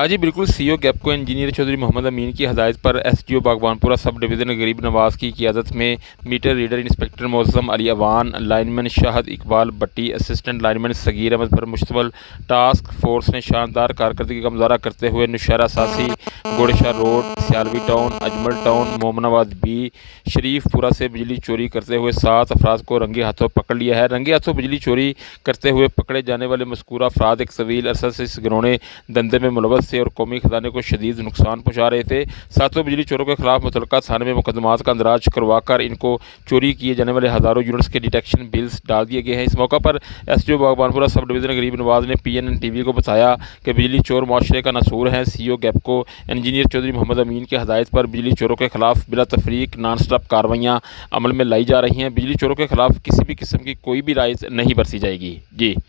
जी बिल्कुल, CEO गैपको engineer Chaudhary Mohammad अमीन की हदायत पर एसडीओ बागबानपुरा सब डिवीज़न गरीब नवाज की क़ियादत में meter reader inspector Mauzam Ali Awan, lineman Shahid Iqbal भट्टी, असिस्टेंट लाइनमैन सगीर अहमद पर मुश्तमिल टास्क फोर्स ने शानदार कारकर्दगी का मुजाहरा करते हुए नौशहरा सासी, घोड़ेशाह road, Sialvi town, Ajmal town, मोमनाबाद B, शरीफपुरा से बिजली चोरी करते हुए 7 अफराद को रंगे हाथों पकड़ लिया है। रंगे हाथों बिजली चोरी करते हुए पकड़े जाने वाले मज़कूरा अफराद एक तवील अरसा से इस घिनौने धंधे में मुलव्वस थे और कौमी खजाने को शदीद नुकसान पहुँचा रहे थे। सातों बिजली चोरों के खिलाफ मुतल्लका थाने में मुकदमात का अंदराज करवाकर इनको चोरी किए जाने वाले हज़ारों यूनिट्स के डिटेक्शन बिल्स डाल दिए गए हैं। इस मौका पर एसडीओ बागबानपुरा सब डिवीज़न गरीब नवाज ने पीएनएन टीवी को बताया कि बिजली चोर माशरे का नसूर हैं। सीईओ गैपको इंजीनियर चौधरी मोहम्मद अमीन की हदायत पर बिजली चोरों के खिलाफ बिला तफरीक नॉन स्टॉप कार्रवाइयाँ अमल में लाई जा रही हैं। बिजली चोरों के खिलाफ किसी भी किस्म की कोई भी राय नहीं बरती जाएगी। जी।